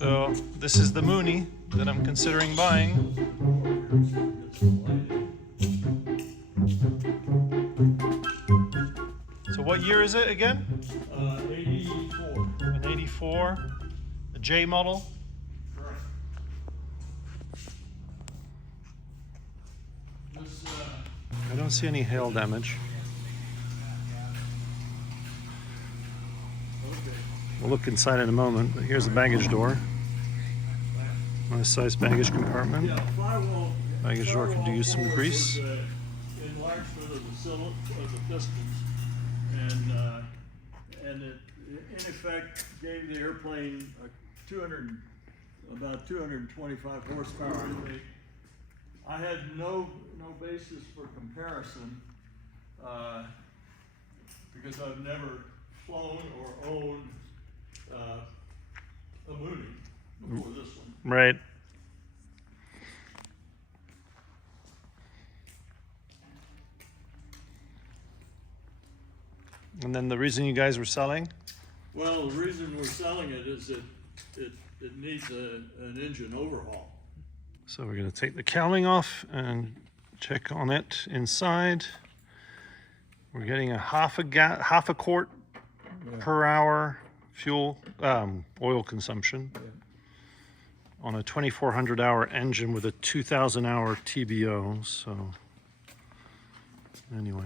So this is the Mooney that I'm considering buying. So what year is it again? 84. An 84, a J model. Correct. This, I don't see any hail damage. okay. We'll look inside in a moment, but here's the baggage door. Nice size baggage compartment. Yeah, firewall. Baggage door could use some grease. Enlargement of the pistons, and it in effect gave the airplane about 225 horsepower. I had no basis for comparison because I've never flown or owned a Mooney before this one. Right. And then the reason you guys were selling? Well, the reason we're selling it is that it needs an engine overhaul. So we're going to take the cowling off and check on it inside. We're getting a half a quart per hour fuel oil consumption on a 2,400 hour engine with a 2,000 hour TBO. So anyway,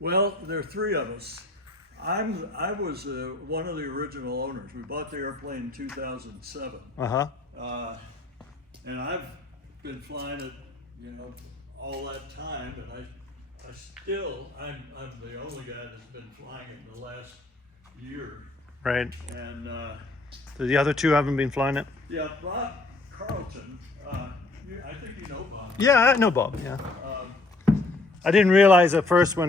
Well, there are three of us. I was one of the original owners. We bought the airplane in 2007. And I've been flying it, all that time, and I'm the only guy that's been flying it in the last year. right. And The other two haven't been flying it? yeah, Bob Carlton, I think you know Bob. Yeah, I know Bob, yeah. I didn't realize at first when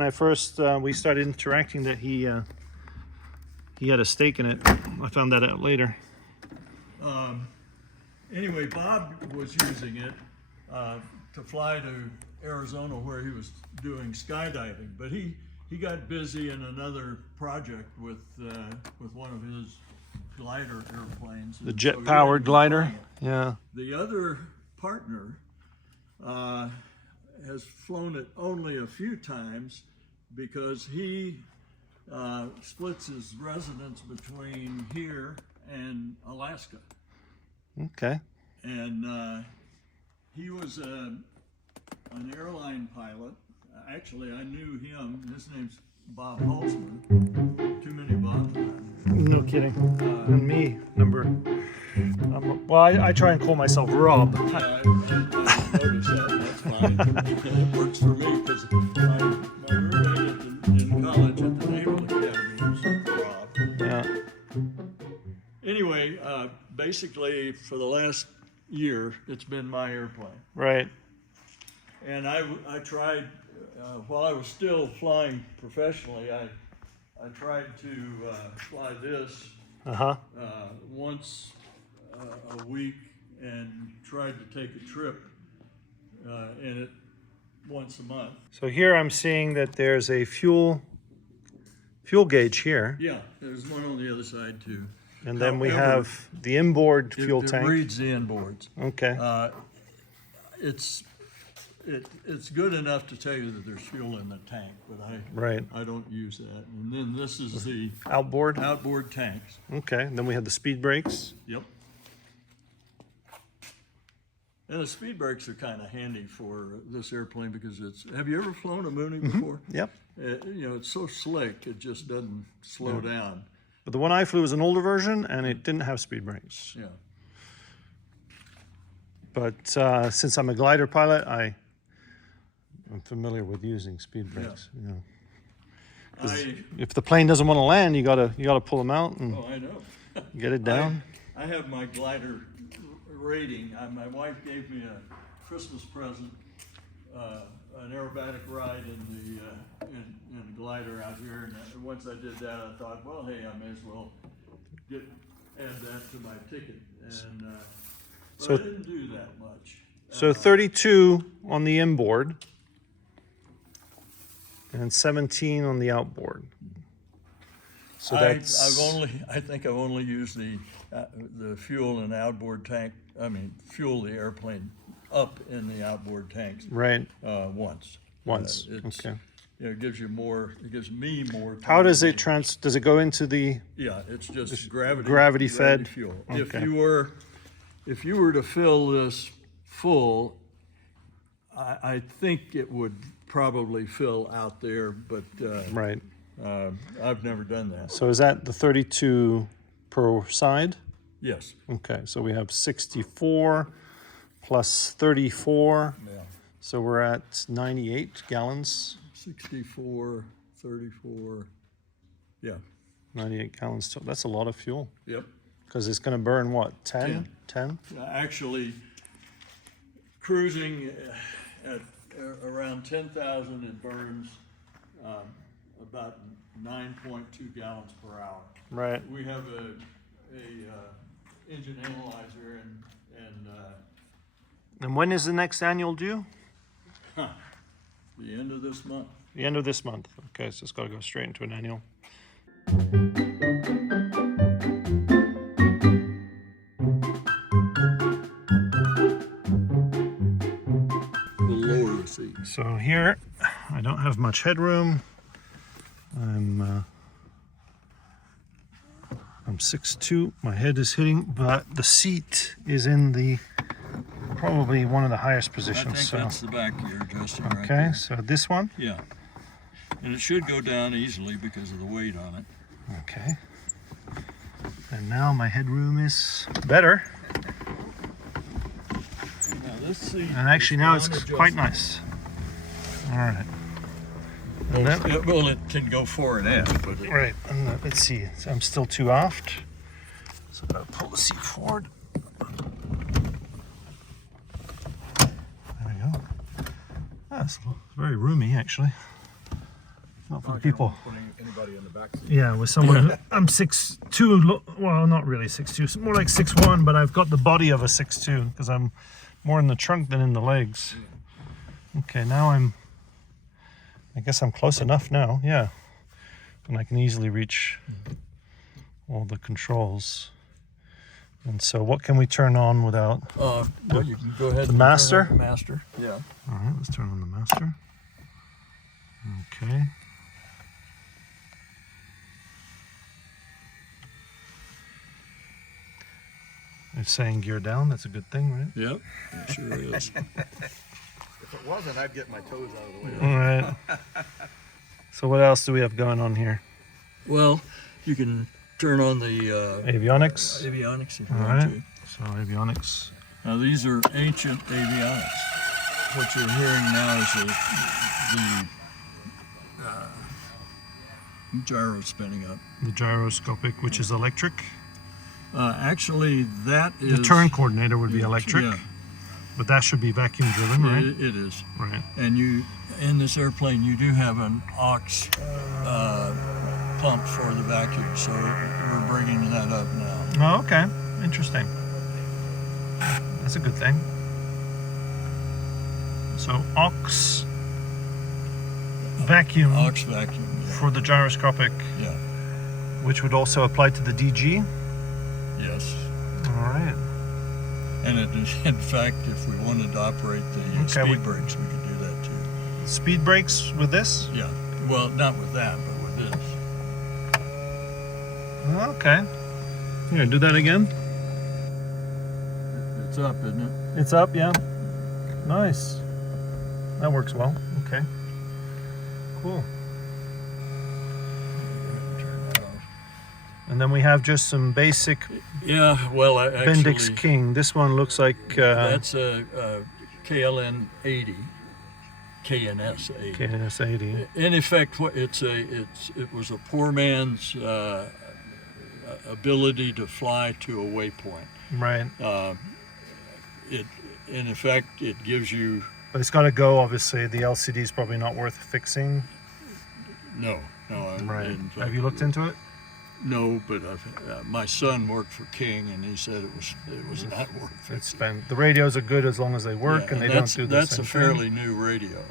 we started interacting that he had a stake in it. I found that out later. Anyway, Bob was using it to fly to Arizona where he was doing skydiving, but he got busy in another project with one of his glider airplanes. The jet-powered glider, yeah. The other partner has flown it only a few times because he splits his residence between here and Alaska. Okay. And he was an airline pilot. Actually, I knew him. His name's Bob Holtzman. Too many Bobs around here. No kidding. And me, well, I try and call myself Rob. Yeah, I noticed that. That's fine. It works for me because my roommate in college at the Naval Academy was Rob. Yeah. Anyway, basically for the last year, it's been my airplane. Right. And I tried, while I was still flying professionally, I tried to fly this once a week and tried to take a trip in it once a month. So here I'm seeing that there's a fuel gauge here. Yeah, there's one on the other side too. And then we have the inboard fuel It tank. reads the inboards. Okay. It's good enough to tell you that there's fuel in the tank, but I don't use that. And then this is the Outboard. outboard tanks. Okay. And then we have the speed brakes. Yep. And the speed brakes are kind of handy for this airplane because have you ever flown a Mooney before? Yep. It's so slick, it just doesn't slow down. But the one I flew was an older version, and it didn't have speed brakes. Yeah. But since I'm a glider pilot, I'm familiar with using speed brakes. Yeah. 'Cause if the plane doesn't want to land, you gotta pull them out and I know. get it down. I have my glider rating. My wife gave me a Christmas present, an aerobatic ride in the glider out here. And once I did that, I thought, well, hey, I may as well add that to my ticket. And but I didn't do that much. So 32 on the inboard and 17 on the outboard. So that's I think I've only used the fuel and outboard tank. I mean, fuel the airplane up in the outboard tanks right. once. Once. It's, Okay. You know, it gives you more. It gives me more. How does time. it does it go into the? Yeah, it's just gravity. Gravity fed? fuel. Okay. If you were to fill this full, I think it would probably fill out there, but Right. I've never done that. So is that the 32 per side? Yes. Okay, so we have 64 plus 34. Yeah. So we're at 98 gallons. 64, 34. Yeah. 98 gallons. So that's a lot of fuel. Yep. Because it's going to burn what? 10? 10? Actually, cruising at around 10,000, it burns about 9.2 gallons per hour. Right. We have a engine analyzer And when is the next annual due? the end of this month. The end of this month. Okay, so it's got to go straight into an annual. The lower seat. So here, I don't have much headroom. I'm 6'2". My head is hitting, but the seat is in the probably one of the highest I positions. think So that's the back you're adjusting right okay, there. so this one. Yeah. And it should go down easily because of the weight on it. Okay. And now my headroom is better. Now this seat. And actually now it's is quite nice. All right. And then, Well, it can go fore and aft, but right, and let's see. So I'm still too aft. So I'll pull the seat forward. There we go. That's very roomy, actually. Not for people. putting anybody in the back seat. Yeah, with someone. I'm 6'2". Well, not really 6'2". More like 6'1", but I've got the body of a 6'2" because I'm more in the trunk than in the legs. Okay, now I guess I'm close enough now. Yeah, and I can easily reach all the controls. And so, what can we turn on without? Well, you can go ahead. The master? And turn on the master. Yeah. All right, let's turn on the master. Okay. It's saying gear down. That's a good thing, right? Yep. It sure is. If it wasn't, I'd get my toes out of the way. All right. So what else do we have going on here? Well, you can turn on the Avionics. avionics if you All want right. to. So avionics. Now these are ancient avionics. What you're hearing now is the gyro spinning up. The gyroscopic, which is electric. Actually, that is The turn coordinator would be electric, Yeah, but that should be vacuum driven, right? it is. Right. And in this airplane, you do have an aux pump for the vacuum, so we're bringing that up now. Oh, okay. Interesting. That's a good thing. So aux vacuum Aux vacuum. for the gyroscopic, Yeah. which would also apply to the DG. Yes. All right. And it is, in fact, if we wanted to operate the Okay, speed we- brakes, we could do that too. Speed brakes with this? Yeah. Well, not with that, but with this. Okay. Here, do that again. It's up, isn't it? It's up, yeah. Nice. That works well. Okay. Cool. Turn that off. And then we have just some basic Yeah. Well, Bendix actually, King. This one looks like that's a KLN 80, KNS 80. KNS 80. In effect, it was a poor man's ability to fly to a waypoint. Right. In effect, it gives you But it's got to go, obviously. The LCD is probably not worth fixing. no. Right. in fact, Have you looked into it? No, but my son worked for King, and he said it was not worth it. It's been the radios are good as long as they work, Yeah, and they don't do this. That's a fairly new radio.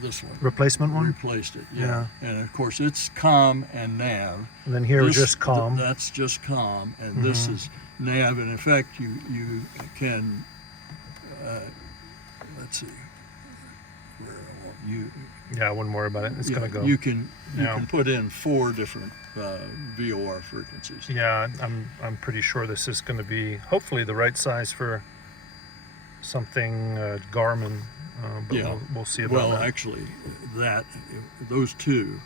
this one. Replacement one? Replaced it, yeah. And of course it's COM and nav. And then here This- just COM. That's just COM, and this is nav. And in fact, you can, let's see, where I want you. Yeah, I wouldn't worry about it. It's Yeah, gonna go. You can Yeah. put in 4 different VOR frequencies. Yeah, I'm pretty sure this is going to be hopefully the right size for something Garmin, but Yeah. we'll see about Well, that. actually, those two,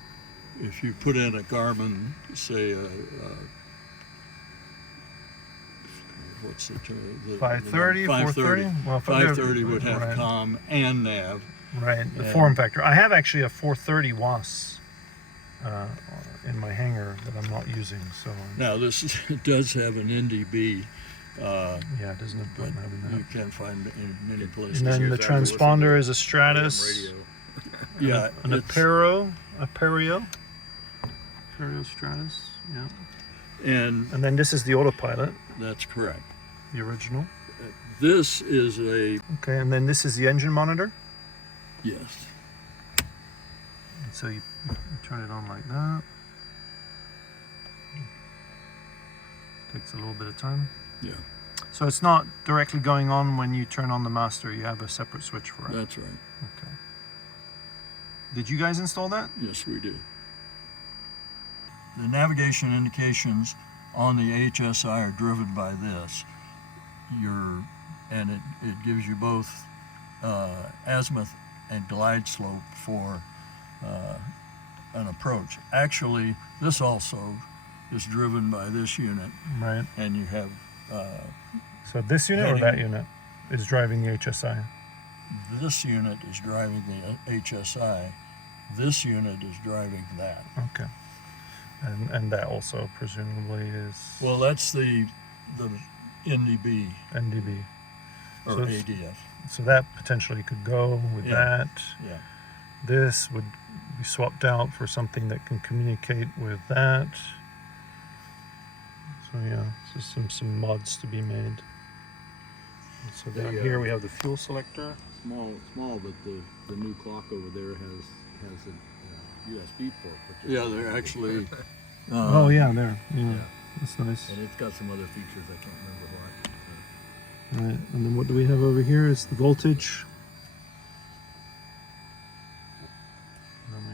if you put in a Garmin, say what's the term? 530, 430? Well, 530 would have right. COM and nav. Right, the and- form factor. I have actually a 430 WAS in my hangar that I'm not using, so Now this does have an NDB. yeah, it doesn't have But having that. you can find it in many places. And then Here's the that. Listen to transponder is a AM Stratus, radio. Yeah, an Aperio Stratus, yeah. and And then this is the autopilot, that's correct. the original. This is a Okay, and then this is the engine monitor. yes. And so you turn it on like that. Takes a little bit of time. Yeah, So it's not directly going on when you turn on the master. You have a separate switch for it. that's right. Okay. Did you guys install that? Yes, we do. The navigation indications on the HSI are driven by this. And it gives you both azimuth and glide slope for an approach. Actually, this also is driven by this unit, Right. and you have So this unit or that unit is driving the HSI? this unit is driving the HSI. This unit is driving that. Okay. And that also presumably is Well, that's the NDB NDB. or So it's- ADF. So that potentially could go with Yeah. that. Yeah. This would be swapped out for something that can communicate with that. So yeah, so some mods to be made. And so down here we have the fuel selector. Small, but the new clock over there has a USB port. which is- Yeah, they're actually. Oh yeah, there. Yeah, that's nice. And it's got some other features I can't remember what. Right, and then what do we have over here is the voltage. And then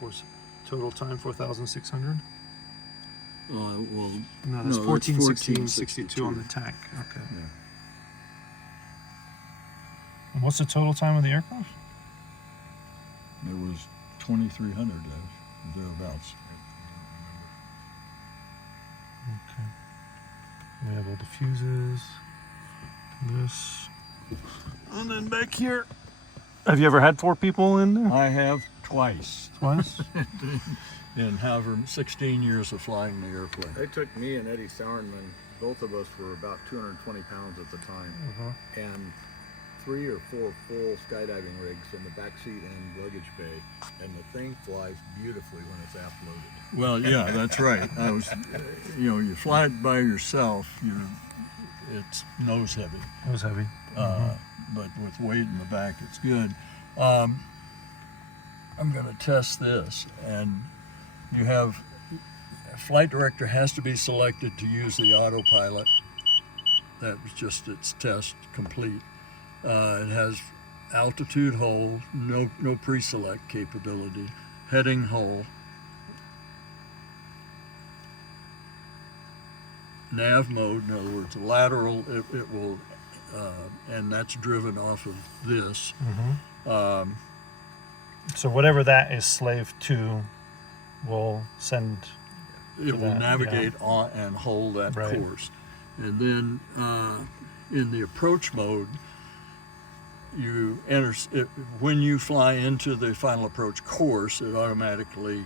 we have total time 4,600. Well, No, that's No, that's 14,1662 on the tack. Okay. Yeah. And what's the total time of the aircraft? it was 2,300 thereabouts. Okay. We have all the fuses. This. And then back here. Have you ever had 4 people in there? I have twice Twice? in however 16 years of flying the airplane. It took me and Eddie Sauerman, both of us were about 220 pounds at the time, and 3 or 4 full skydiving rigs in the back seat and luggage bay, and the thing flies beautifully when it's aft loaded. Well, yeah, that's right. I was, you fly it by yourself, it's nose heavy. It was heavy. But with weight in the back, it's good. I'm going to test this, and you have flight director has to be selected to use the autopilot. That was just its test complete. It has altitude hold, no pre-select capability, heading hold, nav mode, in other words, lateral, it will, and that's driven off of this. So whatever that is slave to will send. It will that, navigate on and hold that Right. course. And then in the approach mode, you enter, when you fly into the final approach course, it automatically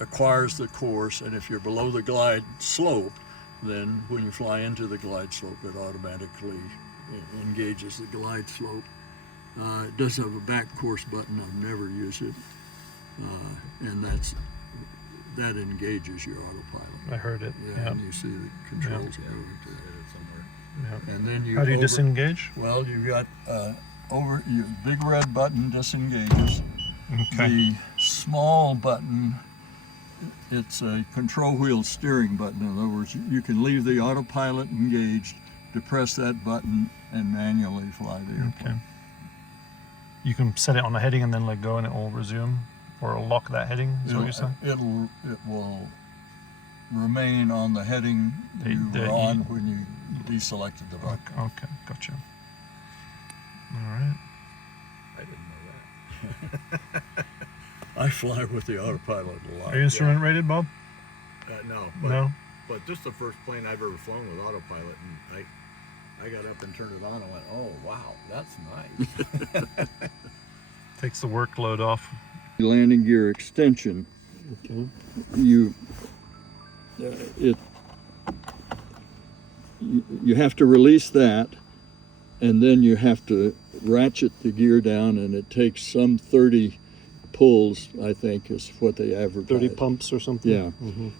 acquires the course, and if you're below the glide slope, then when you fly into the glide slope, it automatically engages the glide slope. It does have a back course button. I've never used it, and that engages your autopilot. I heard it. Yeah, Yeah. and you see the controls are moving to it. Somewhere. Yeah. And then you How do you disengage? Well, you've got over, your big red button disengages. Okay. The small button, it's a control wheel steering button. In other words, you can leave the autopilot engaged, depress that button, and manually fly the airplane. Okay. You can set it on a heading and then let go, and it will resume, or it'll lock that heading. Is what you're saying? It will remain on the heading you were on when you deselected the button. Okay, gotcha. All right. I didn't know that. I fly with the autopilot a lot. Are you instrument rated, Bob? No. No. But this is the first plane I've ever flown with autopilot, and I got up and turned it on and went, oh wow, that's nice. Takes the workload off. Landing gear extension. Okay. You have to release that, and then you have to ratchet the gear down, and it takes some 30 pulls, I think, is what they advertise. 30 pumps or something? Yeah. Mm-hmm.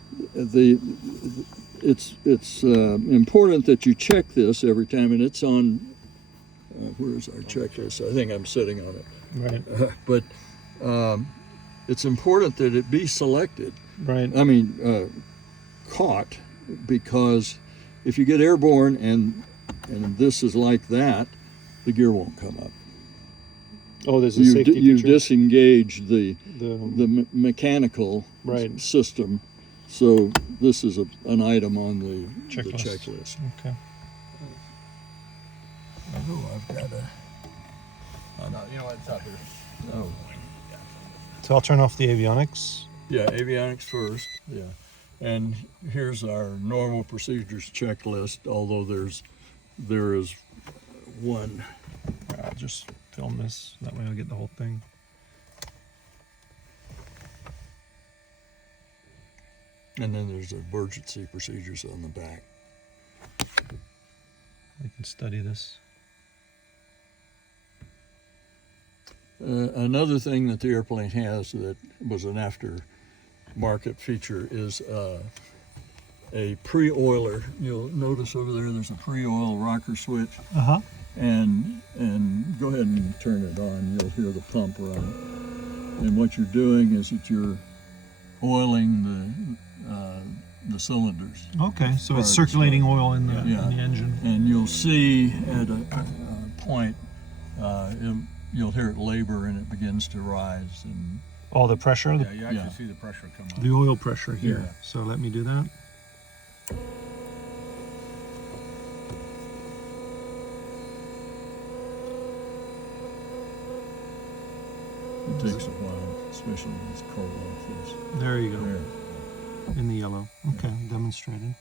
It's important that you check this every time, and it's on. Where's our checklist? I think I'm sitting on it. Right. But it's important that it be selected. Right. I mean, caught, because if you get airborne and this is like that, the gear won't come up. Oh, there's a safety You've feature. disengaged the The mechanical Right. system. So this is an item on the Checklist. checklist. Okay. Oh, I've got a. No, you know what, it's up here. Oh, So I'll turn off the avionics. yeah, avionics first. Yeah, and here's our normal procedures checklist. Although there is one. I'll just film this. That way I'll get the whole thing. And then there's emergency procedures on the back. We can study this. Another thing that the airplane has that was an aftermarket feature is a pre-oiler. You'll notice over there's a pre-oil rocker switch. Uh-huh. And go ahead and turn it on. You'll hear the pump run. And what you're doing is that you're oiling the cylinders. Okay, so Prior it's to circulating start. oil in the Yeah. engine. And you'll see at a point, you'll hear it labor and it begins to rise. And Oh, the pressure? Yeah, you actually Yeah. see the pressure come up. The oil pressure here. Yeah. So let me do that. it takes a while, especially when it's cold like this. There you go. There. In the yellow. Okay, demonstrated.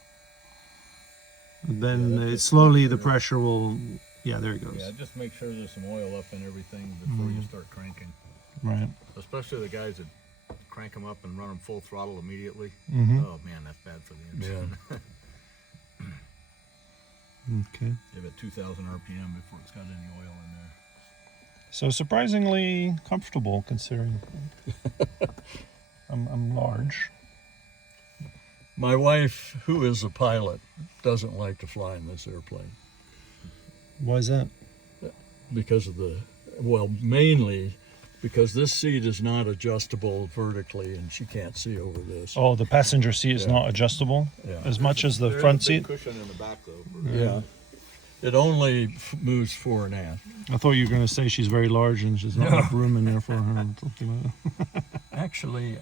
Then slowly the pressure will, yeah, there it goes. Yeah, just make sure there's some oil up and everything before you start cranking. Right. Especially the guys that crank them up and run them full throttle immediately. Mm-hmm. Oh man, that's bad for the engine. Okay. Give it 2,000 RPM before it's got any oil in there. So surprisingly comfortable considering I'm large. My wife, who is a pilot, doesn't like to fly in this airplane Why is that? because of mainly because this seat is not adjustable vertically and she can't see over this. Oh, the passenger seat is Yeah. not adjustable Yeah. as much as the There is front a big seat? cushion in the back though. Yeah. It only moves fore and aft. I thought you were going to say she's very large and there's not enough room in there for her or something like that. Actually,